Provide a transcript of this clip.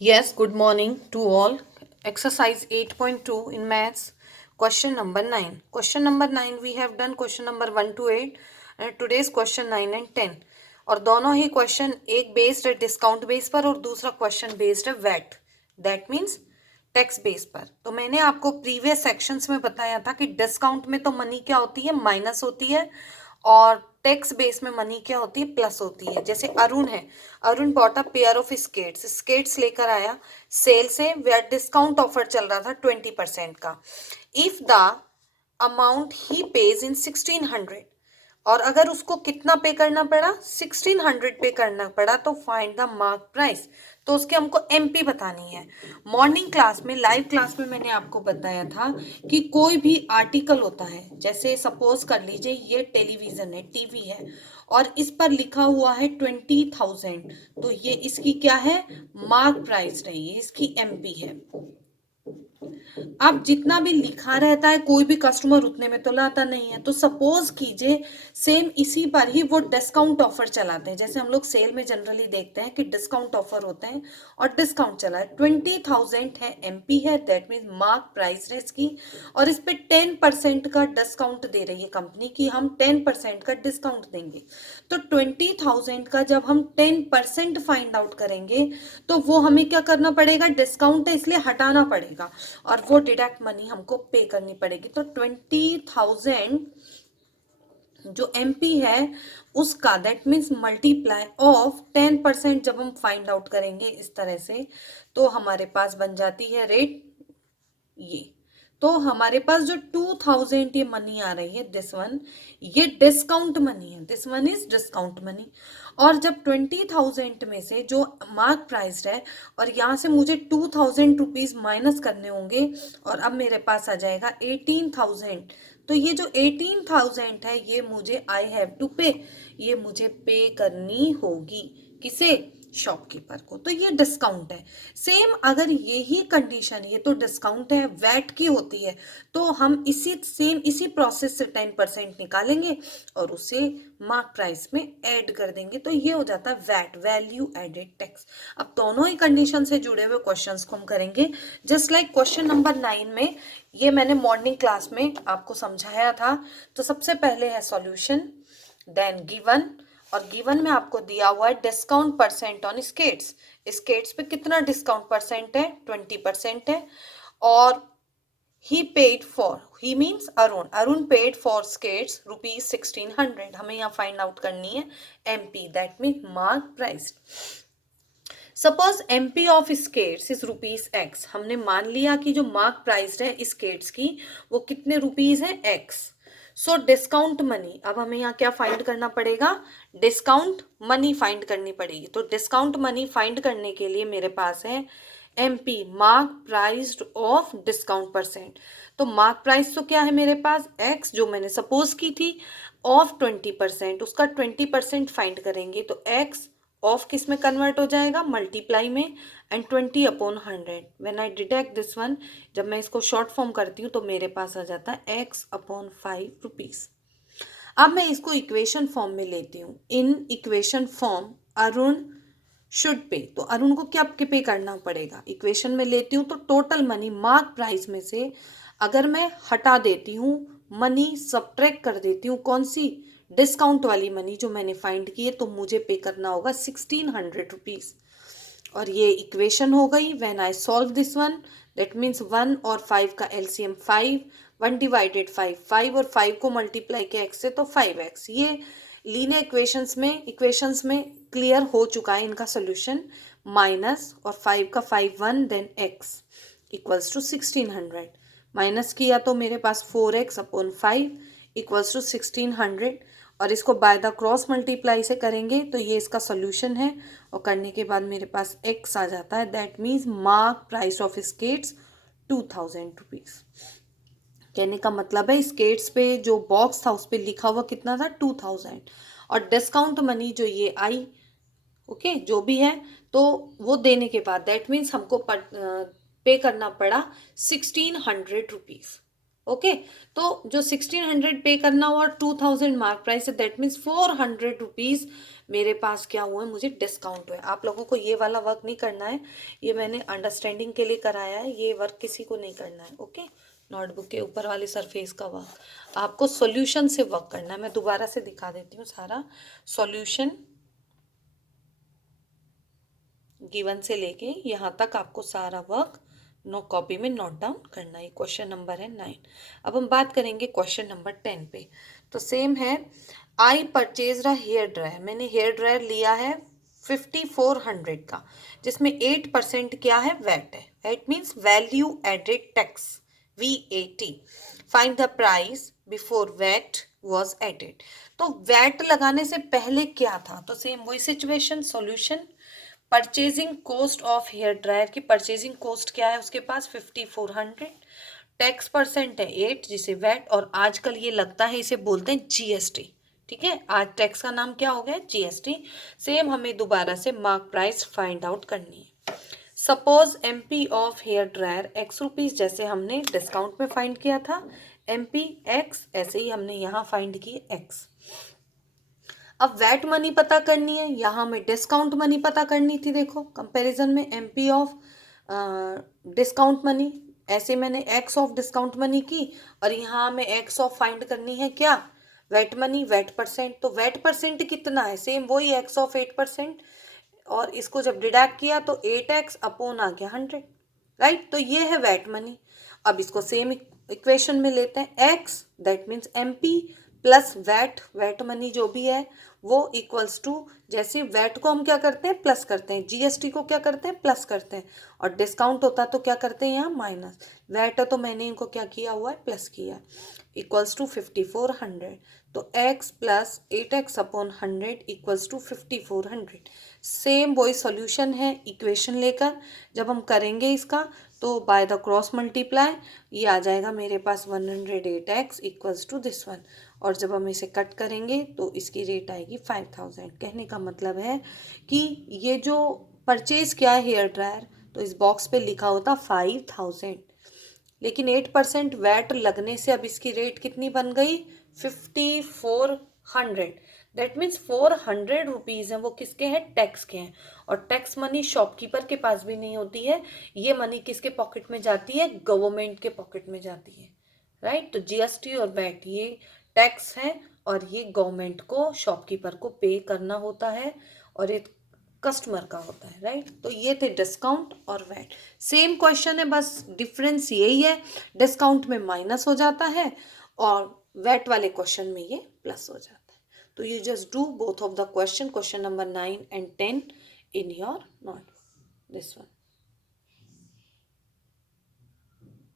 Yes, good morning to all. Exercise 8.2 in maths. Question number 9. Question number 9 we have done question number 1 to 8 and today's question 9 and 10. और दोनों ही question एक based है discount base पर और दूसरा question based है VAT that means tax base पर। तो मैंने आपको प्रीवियस सेक्शंस में बताया था कि डिस्काउंट में तो मनी क्या होती है, माइनस होती है, और टैक्स बेस में मनी क्या होती है, प्लस होती है। जैसे अरुण है, Arun bought a pair of skates, skates लेकर आया सेल से, वेयर डिस्काउंट ऑफर चल रहा था 20% का। If the amount he page in 1600, और अगर उसको कितना पे करना पड़ा, 1600 पे करना पड़ा, तो फाइंड द मार्क प्राइस। तो उसके हमको एमपी बतानी है। मॉर्निंग क्लास में, लाइव क्लास में मैंने आपको बताया था कि कोई भी आर्टिकल होता है, जैसे सपोज कर लीजिए ये टेलीविजन है, टीवी है, और इस पर लिखा हुआ है 20,000, तो ये इसकी क्या है, मार्क प्राइस रही है, इसकी एमपी है। अब जितना भी लिखा रहता है कोई भी कस्टमर उतने में तो लाता नहीं है, तो सपोज कीजिए सेम इसी पर ही वो डिस्काउंट ऑफर चलाते हैं। जैसे हम लोग सेल में जनरली देखते हैं कि डिस्काउंट ऑफर होते हैं और डिस्काउंट चला है, 20,000 है, एमपी है, दैट मीन्स मार्क प्राइस है इसकी, और इस पे 10% का डिस्काउंट दे रही है कंपनी कि हम 10% का डिस्काउंट देंगे। तो 20,000 का जब हम 10% फाइंड आउट करेंगे तो वो हमें क्या करना पड़ेगा, डिस्काउंट है इसलिए हटाना पड़ेगा और वो डिडक्ट मनी हमको पे करनी पड़ेगी। तो 20,000 जो एमपी है उसका, दैट मीन्स मल्टीप्लाई ऑफ 10% जब हम फाइंड आउट करेंगे इस तरह से, तो हमारे पास बन जाती है रेट ये। तो हमारे पास जो 2000 ये मनी आ रही है, दिस वन, ये डिस्काउंट मनी है, this one is discount money. और जब 20,000 में से जो मार्क प्राइस है, और यहाँ से मुझे 2,000 रुपीज माइनस करने होंगे, और अब मेरे पास आ जाएगा 18,000। तो ये जो 18,000 है ये मुझे आई हैव टू पे, ये मुझे पे करनी होगी, किसे, शॉपकीपर को। तो ये डिस्काउंट है। सेम अगर यही कंडीशन, ये तो डिस्काउंट है, वैट की होती है, तो हम इसी प्रोसेस से 10% निकालेंगे और उसे मार्क प्राइस में ऐड कर देंगे, तो ये हो जाता है वैट, वैल्यू एडेड टैक्स। अब दोनों ही कंडीशन से जुड़े हुए क्वेश्चंस को हम करेंगे जस्ट लाइक क्वेश्चन नंबर 9 में। ये मैंने मॉर्निंग क्लास में आपको समझाया था। तो सबसे पहले है सॉल्यूशन, देन गिवन, और गिवन में आपको दिया हुआ है discount percent on skates. Skates पे कितना डिस्काउंट परसेंट है, 20% है। और he paid for, he means Arun, Arun paid for skates ₹1600, हमें यहाँ फाइंड आउट करनी है MP, that mean mark price. Suppose MP of skates is ₹X, हमने मान लिया कि जो मार्क प्राइस है स्केट्स की वो कितने रुपीज है, X। सो डिस्काउंट मनी, अब हमें यहाँ क्या फाइंड करना पड़ेगा, डिस्काउंट मनी फाइंड करनी पड़ेगी। तो डिस्काउंट मनी फाइंड करने के लिए मेरे पास है MP, mark price of discount percent. तो मार्क प्राइस तो क्या है मेरे पास, X, जो मैंने सपोज की थी, ऑफ 20%, उसका 20% फाइंड करेंगे तो X ऑफ किस में कन्वर्ट हो जाएगा, मल्टीप्लाई में, and 20/100। When I deduct this one, जब मैं इसको शॉर्ट फॉर्म करती हूँ तो मेरे पास आ जाता है X/5 रुपीज। अब मैं इसको इक्वेशन फॉर्म में लेती हूँ। In equation form Arun should pay, तो अरुण को क्या पे करना पड़ेगा, इक्वेशन में लेती हूँ तो टोटल मनी मार्क प्राइस में से अगर मैं हटा देती हूँ, मनी सब्ट्रैक्ट कर देती हूँ, कौन सी, डिस्काउंट वाली मनी जो मैंने फाइंड की है, तो मुझे पे करना होगा 1600 रुपीज। और ये इक्वेशन हो गई। When I solve this one, that means 1 और 5 का एलसीएम 5, 1 डिवाइडेड 5, 5 और 5 को मल्टीप्लाई किया x से तो 5x। ये लीनियर इक्वेशंस में क्लियर हो चुका है इनका सोल्यूशन। माइनस और 5 का 5 1, then x equals to 1600। Minus किया तो मेरे पास 4x/5 इक्वल्स टू 1600, और इसको बाय द क्रॉस मल्टीप्लाई से करेंगे तो ये इसका सोल्यूशन है। और करने के बाद मेरे पास x आ जाता है, that means mark price of skates 2000 rupees. कहने का मतलब है स्केट्स पे जो बॉक्स था उस पर लिखा हुआ कितना था, 2000, और डिस्काउंट मनी जो ये आई, ओके, जो भी है, तो वो देने के बाद दैट मीन्स हमको पे करना पड़ा 1600 रुपीज। ओके तो जो 1600 पे करना हुआ और 2000 मार्क प्राइस है, दैट मीन्स 400 रुपीज़ मेरे पास क्या हुआ है, मुझे डिस्काउंट हुआ है। आप लोगों को ये वाला वर्क नहीं करना है, ये मैंने अंडरस्टैंडिंग के लिए कराया है, ये वर्क किसी को नहीं करना है। ओके नोटबुक के ऊपर वाले सरफेस का वर्क आपको सॉल्यूशन से वर्क करना है। मैं दोबारा से दिखा देती हूँ सारा सॉल्यूशन गिवन से लेके यहाँ तक आपको सारा वर्क नो कॉपी में नोट डाउन करना है। क्वेश्चन नंबर है 9। अब हम बात करेंगे क्वेश्चन नंबर 10 पे। तो सेम है, I purchase a hair dryer. मैंने हेयर ड्रायर लिया है 5400 का, जिसमें 8% क्या है, वैट है। VAT means value added tax, VAT। Find the price before VAT was added. तो वैट लगाने से पहले क्या था, तो सेम वही situation, solution. Purchasing cost of hair dryer की परचेजिंग कॉस्ट क्या है उसके पास, 5400। टैक्स परसेंट है 8 जिसे वैट, और आजकल ये लगता है इसे बोलते हैं GST। ठीक है, आज टैक्स का नाम क्या हो गया, GST। सेम हमें दोबारा से मार्क प्राइस फाइंड आउट करनी है। Suppose MP of hair dryer X rupees, जैसे हमने डिस्काउंट में फाइंड किया था MP X, ऐसे ही हमने यहाँ फाइंड की X। अब वैट मनी पता करनी है, यहाँ में डिस्काउंट मनी पता करनी थी। देखो कंपैरिजन में MP ऑफ डिस्काउंट मनी, ऐसे मैंने एक्स ऑफ डिस्काउंट मनी की, और यहाँ में एक्स ऑफ फाइंड करनी है क्या, वैट मनी, वैट परसेंट। तो वैट परसेंट कितना है, सेम वही एक्स ऑफ 8%, और इसको जब डिडक्ट किया तो 8x अपॉन आ गया 100, राइट। तो ये है वैट मनी। अब इसको सेम इक्वेशन में लेते हैं, x that means MP plus VAT, VAT money जो भी है वो इक्वल्स टू, जैसे वैट को हम क्या करते हैं, प्लस करते हैं, GST को क्या करते हैं, प्लस करते हैं, और डिस्काउंट होता तो क्या करते हैं यहाँ माइनस। वैट है तो मैंने इनको क्या किया हुआ है, प्लस किया, इक्वल्स टू 5400। तो x plus 8x upon 100 equals to 5400। Same वही सॉल्यूशन है इक्वेशन लेकर, जब हम करेंगे इसका तो बाय द क्रॉस मल्टीप्लाई ये आ जाएगा मेरे पास 108x equals to this one, और जब हम इसे कट करेंगे तो इसकी रेट आएगी 5000। कहने का मतलब है कि ये जो परचेज किया है हेयर ड्रायर, तो इस बॉक्स पे लिखा होता 5000, लेकिन 8% वैट लगने से अब इसकी रेट कितनी बन गई, 5400। दैट मीन्स 400 रुपीज़ हैं वो किसके हैं, टैक्स के हैं। और टैक्स मनी शॉपकीपर के पास भी नहीं होती है, ये मनी किसके पॉकेट में जाती है, गवर्नमेंट के पॉकेट में जाती है, राइट। तो GST और वैट ये टैक्स है, और ये गवर्नमेंट को, शॉपकीपर को पे करना होता है, और ये कस्टमर का होता है, राइट। तो ये थे डिस्काउंट और वैट। सेम क्वेश्चन है, बस डिफरेंस यही है, डिस्काउंट में माइनस हो जाता है और वैट वाले क्वेश्चन में ये प्लस हो जाता है। तो you just do both of the question, question number 9 and 10 in your notebook, this one.